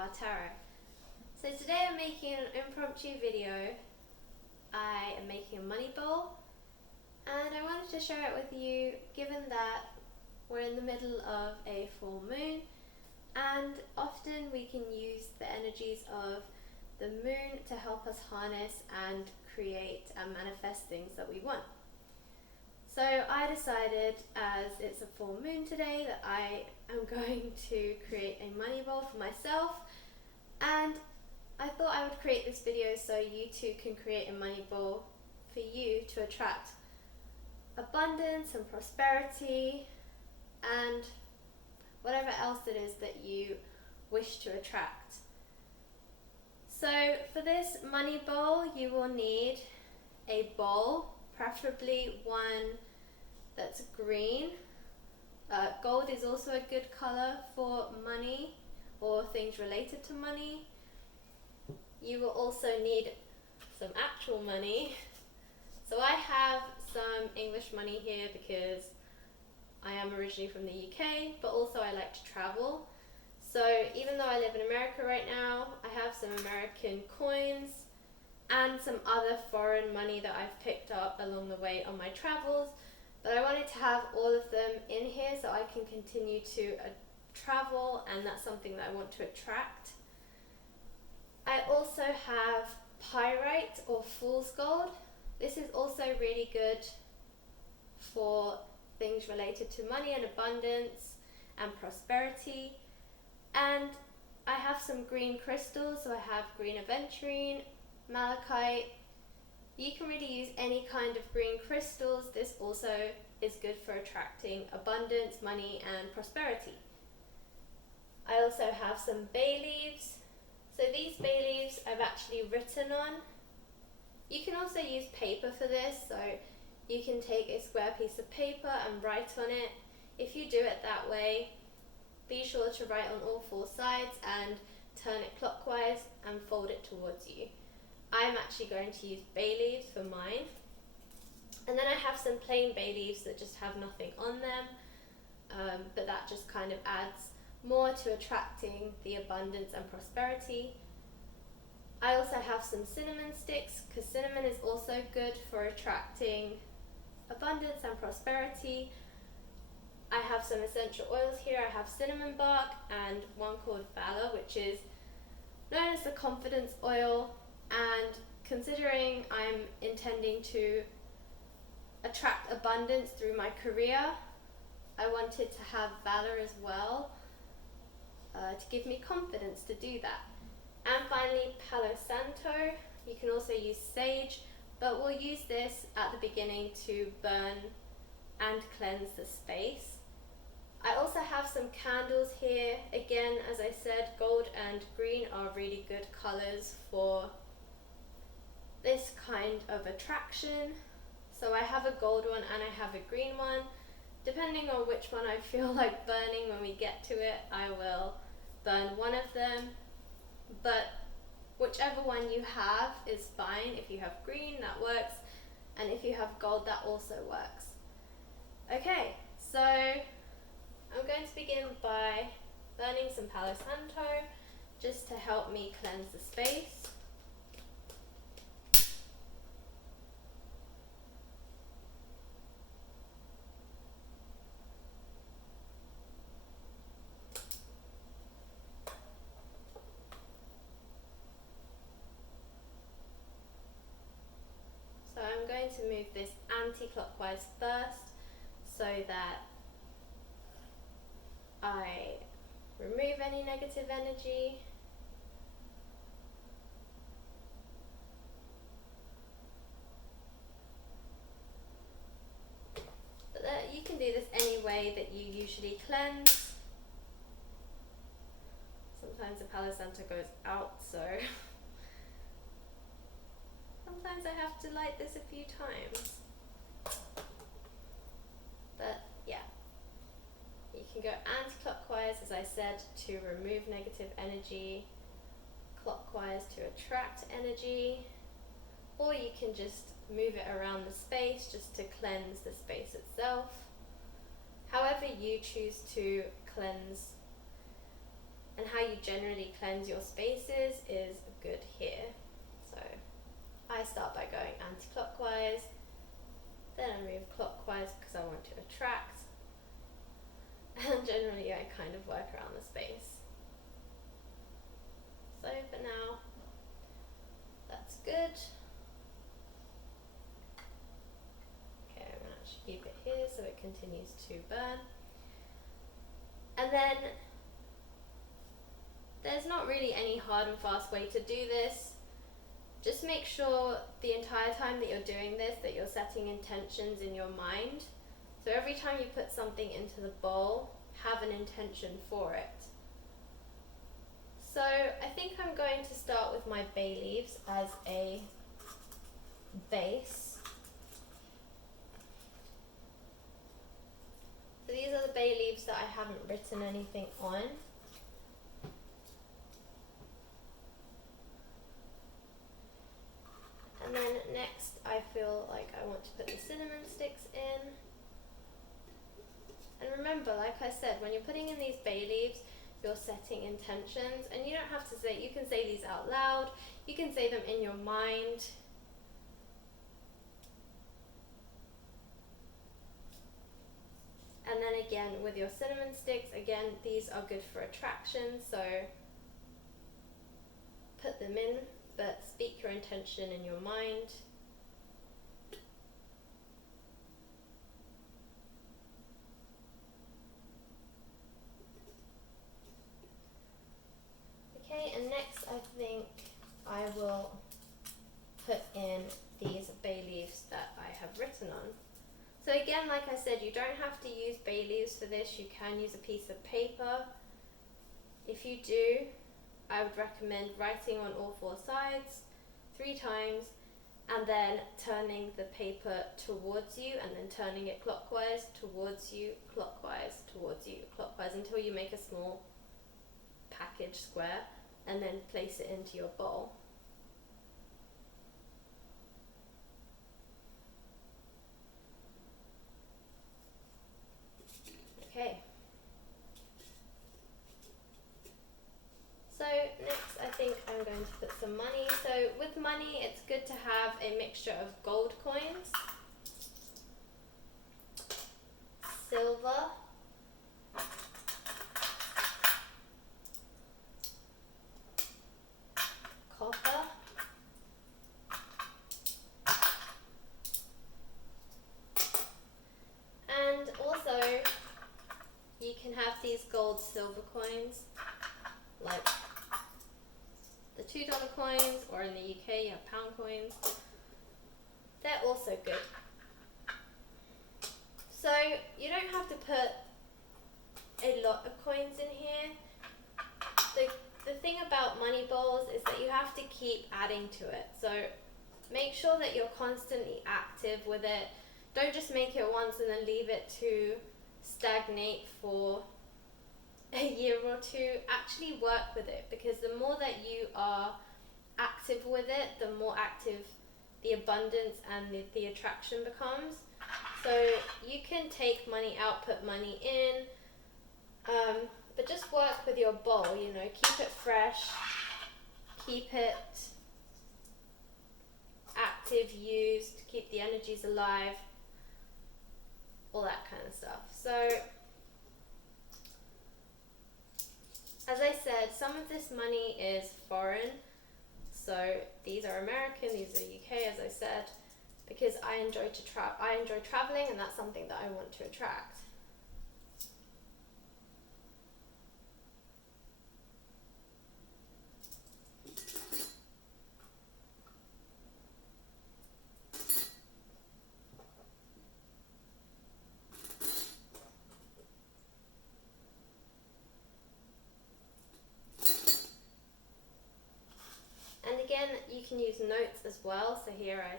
Noir Tarot. So today I'm making an impromptu video. I am making a money bowl and I wanted to share it with you given that we're in the middle of a full moon and often we can use the energies of the moon to help us harness and create and manifest things that we want. So I decided, as it's a full moon today, that I am going to create a money bowl for myself, and I thought I would create this video so you too can create a money bowl for you to attract abundance and prosperity and whatever else it is that you wish to attract. So for this money bowl you will need a bowl, preferably one that's green. Gold is also a good color for money or things related to money. You will also need some actual money. So I have some English money here because I am originally from the UK, but also I like to travel. So even though I live in America right now, I have some American coins and some other foreign money that I've picked up along the way on my travels, but I wanted to have all of them in here so I can continue to travel, and that's something that I want to attract. I also have pyrite or fool's gold. This is also really good for things related to money and abundance and prosperity. And I have some green crystals, so I have green aventurine, malachite. You can really use any kind of green crystals. This also is good for attracting abundance, money and prosperity. I also have some bay leaves. So these bay leaves I've actually written on. You can also use paper for this, so you can take a square piece of paper and write on it. If you do it that way, be sure to write on all four sides and turn it clockwise and fold it towards you. I'm actually going to use bay leaves for mine. And then I have some plain bay leaves that just have nothing on them, but that just kind of adds more to attracting the abundance and prosperity. I also have some cinnamon sticks because cinnamon is also good for attracting abundance and prosperity. I have some essential oils here. I have cinnamon bark and one called Valor, which is known as the confidence oil. And considering I'm intending to attract abundance through my career, I wanted to have Valor as well to give me confidence to do that. And finally, Palo Santo. You can also use sage, but we'll use this at the beginning to burn and cleanse the space. I also have some candles here. Again, as I said, gold and green are really good colors for this kind of attraction. So I have a gold one and I have a green one. Depending on which one I feel like burning when we get to it, I will burn one of them. But whichever one you have is fine. If you have green, that works. And if you have gold, that also works. Okay, so I'm going to begin by burning some Palo Santo just to help me cleanse the space. So I'm going to move this anti-clockwise first so that I remove any negative energy. But you can do this any way that you usually cleanse. Sometimes the Palo Santo goes out, so sometimes I have to light this a few times. But yeah, you can go anti-clockwise, as I said, to remove negative energy, clockwise to attract energy, or you can just move it around the space just to cleanse the space itself. However you choose to cleanse and how you generally cleanse your spaces is good here. So I start by going anti-clockwise, then I move clockwise because I want to attract, and generally I kind of work around the space. So for now, that's good. Okay, I'm going to actually keep it here so it continues to burn. And then there's not really any hard and fast way to do this. Just make sure the entire time that you're doing this that you're setting intentions in your mind. So every time you put something into the bowl, have an intention for it. So I think I'm going to start with my bay leaves as a base. So these are the bay leaves that I haven't written anything on. And then next I feel like I want to put the cinnamon sticks in. And remember, like I said, when you're putting in these bay leaves, you're setting intentions, and you don't have to say, you can say these out loud, you can say them in your mind. And then again, with your cinnamon sticks, again, these are good for attraction, so put them in, but speak your intention in your mind. Okay, and next I think I will put in these bay leaves that I have written on. So again, like I said, you don't have to use bay leaves for this, you can use a piece of paper. If you do, I would recommend writing on all four sides 3 times, and then turning the paper towards you, and then turning it clockwise, towards you, clockwise, towards you, clockwise, until you make a small package square, and then place it into your bowl. Okay. So next I think I'm going to put some money. So with money, it's good to have a mixture of gold coins, silver, copper, and also you can have these gold silver coins, like the $2 coins, or in the UK you have pound coins. They're also good. So you don't have to put a lot of coins in here. The thing about money bowls is that you have to keep adding to it. So make sure that you're constantly active with it. Don't just make it once and then leave it to stagnate for a year or two. Actually work with it, because the more that you are active with it, the more active the abundance and the attraction becomes. So you can take money out, put money in, but just work with your bowl, you know, keep it fresh, keep it active, used, keep the energies alive, all that kind of stuff. So as I said, some of this money is foreign. So these are American, these are UK, as I said, because I enjoy traveling, and that's something that I want to attract. And again, you can use notes as well. So here I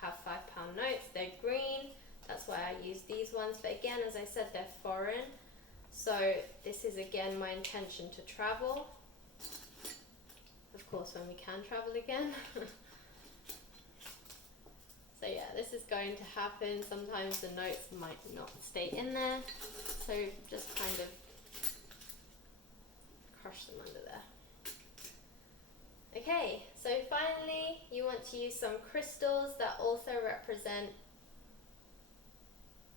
have £5 notes, they're green, that's why I use these ones. But again, as I said, they're foreign. So this is again my intention to travel. Of course, when we can travel again. So yeah, this is going to happen. Sometimes the notes might not stay in there. So just kind of brush them under there. Okay, so finally you want to use some crystals that also represent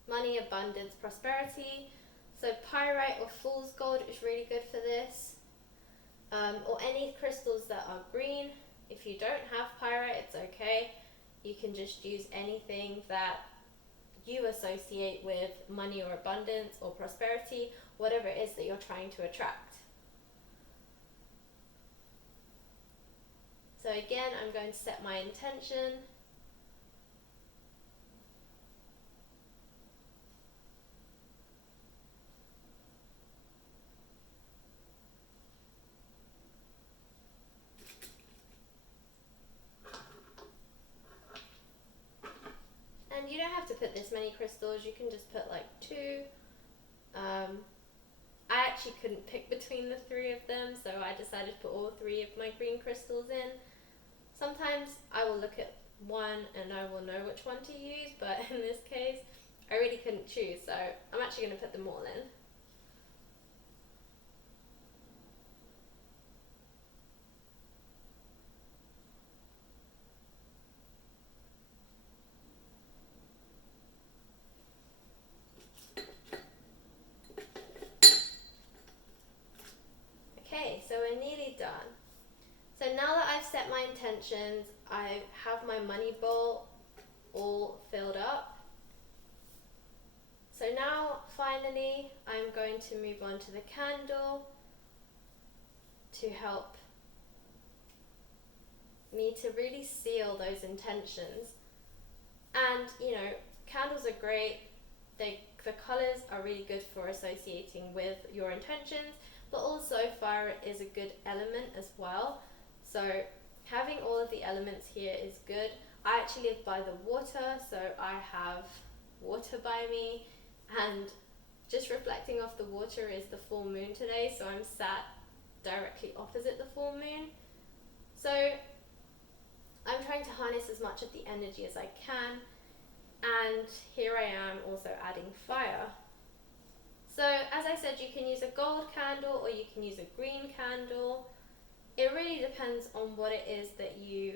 money, abundance, prosperity. So pyrite or fool's gold is really good for this, or any crystals that are green. If you don't have pyrite, it's okay. You can just use anything that you associate with money or abundance or prosperity, whatever it is that you're trying to attract. So again, I'm going to set my intention. And you don't have to put this many crystals, you can just put like 2. I actually couldn't pick between the 3 of them, so I decided to put all 3 of my green crystals in. Sometimes I will look at one and I will know which one to use, but in this case I really couldn't choose, so I'm actually going to put them all in. Okay, so we're nearly done. So now that I've set my intentions, I have my money bowl all filled up. So now finally I'm going to move on to the candle to help me to really seal those intentions. And you know, candles are great. The colours are really good for associating with your intentions, but also fire is a good element as well. So having all of the elements here is good. I actually live by the water, so I have water by me, and just reflecting off the water is the full moon today, so I'm sat directly opposite the full moon. So I'm trying to harness as much of the energy as I can, and here I am also adding fire. So as I said, you can use a gold candle or you can use a green candle. It really depends on what it is that you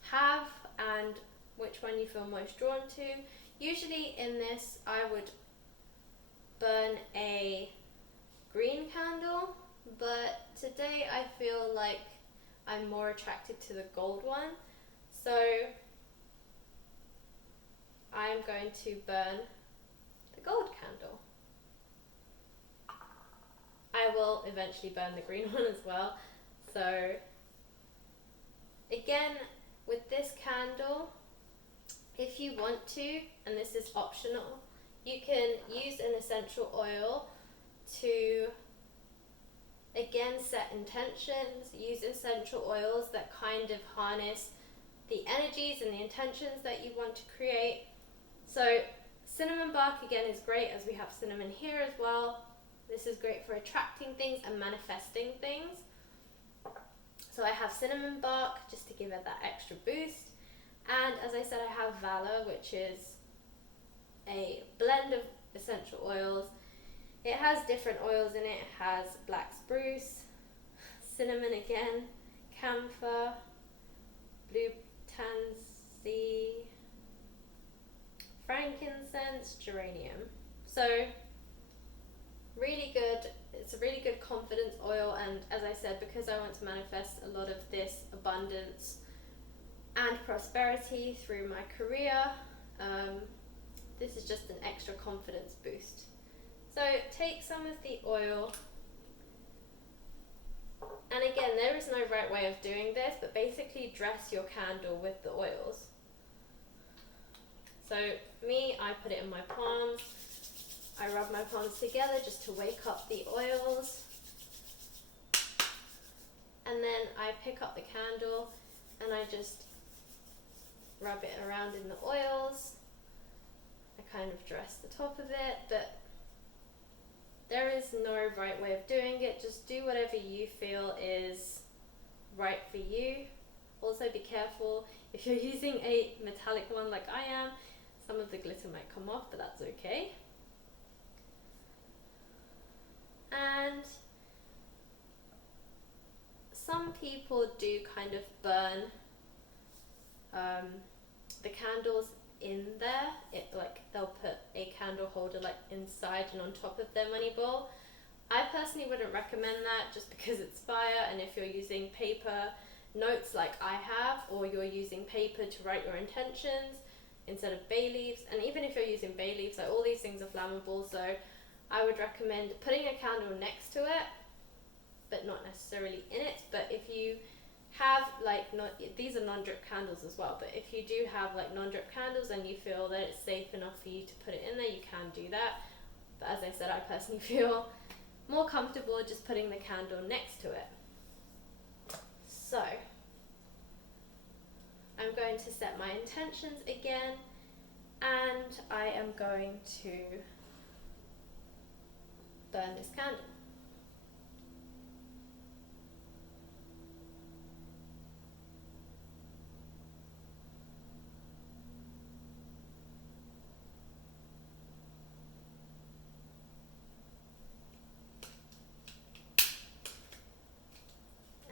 have and which one you feel most drawn to. Usually in this I would burn a green candle, but today I feel like I'm more attracted to the gold one. So I'm going to burn the gold candle. I will eventually burn the green one as well. So again, with this candle, if you want to, and this is optional, you can use an essential oil to again set intentions. Use essential oils that kind of harness the energies and the intentions that you want to create. So cinnamon bark again is great, as we have cinnamon here as well. This is great for attracting things and manifesting things. So I have cinnamon bark just to give it that extra boost. And as I said, I have Valor, which is a blend of essential oils. It has different oils in it. It has black spruce, cinnamon again, camphor, blue tansy, frankincense, geranium. So really good. It's a really good confidence oil, and as I said, because I want to manifest a lot of this abundance and prosperity through my career, this is just an extra confidence boost. So take some of the oil, and again, there is no right way of doing this, but basically dress your candle with the oils. So me, I put it in my palms. I rub my palms together just to wake up the oils. And then I pick up the candle and I just rub it around in the oils. I kind of dress the top of it, but there is no right way of doing it. Just do whatever you feel is right for you. Also be careful if you're using a metallic one like I am. Some of the glitter might come off, but that's okay. And some people do kind of burn the candles in there. They'll put a candle holder like inside and on top of their money bowl. I personally wouldn't recommend that just because it's fire, and if you're using paper notes like I have, or you're using paper to write your intentions instead of bay leaves, and even if you're using bay leaves, like all these things are flammable, so I would recommend putting a candle next to it, but not necessarily in it. But if you have these are non-drip candles as well, but if you do have like non-drip candles and you feel that it's safe enough for you to put it in there, you can do that. But as I said, I personally feel more comfortable just putting the candle next to it. So I'm going to set my intentions again, and I am going to burn this candle.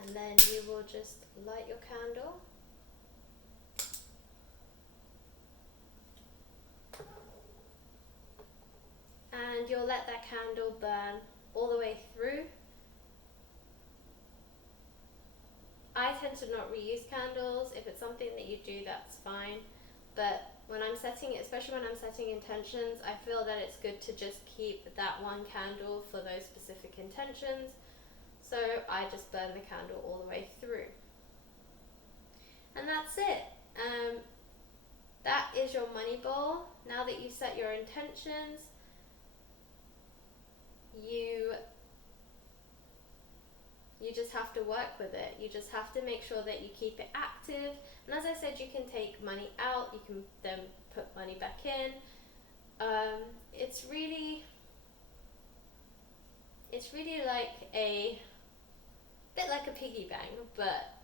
And then you will just light your candle. And you'll let that candle burn all the way through. I tend to not reuse candles. If it's something that you do, that's fine. But when I'm setting, especially when I'm setting intentions, I feel that it's good to just keep that one candle for those specific intentions. So I just burn the candle all the way through. And that's it. That is your money bowl. Now that you've set your intentions, you just have to work with it. You just have to make sure that you keep it active. And as I said, you can take money out, you can then put money back in. It's really like a bit like a piggy bank, but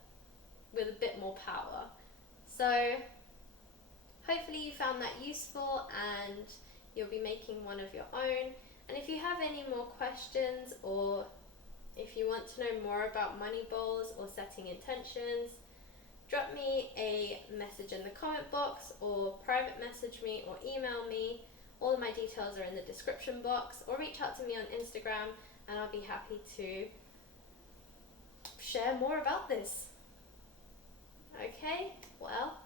with a bit more power. So hopefully you found that useful and you'll be making one of your own. And if you have any more questions, or if you want to know more about money bowls or setting intentions, drop me a message in the comment box, or private message me, or email me. All of my details are in the description box, or reach out to me on Instagram and I'll be happy to share more about this. Okay, well,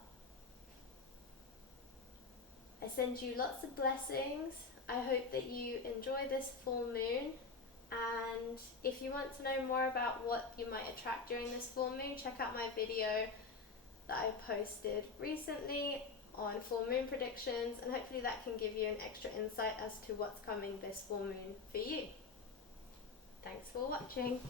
I send you lots of blessings. I hope that you enjoy this full moon, and if you want to know more about what you might attract during this full moon, check out my video that I posted recently on full moon predictions, and hopefully that can give you an extra insight as to what's coming this full moon for you. Thanks for watching.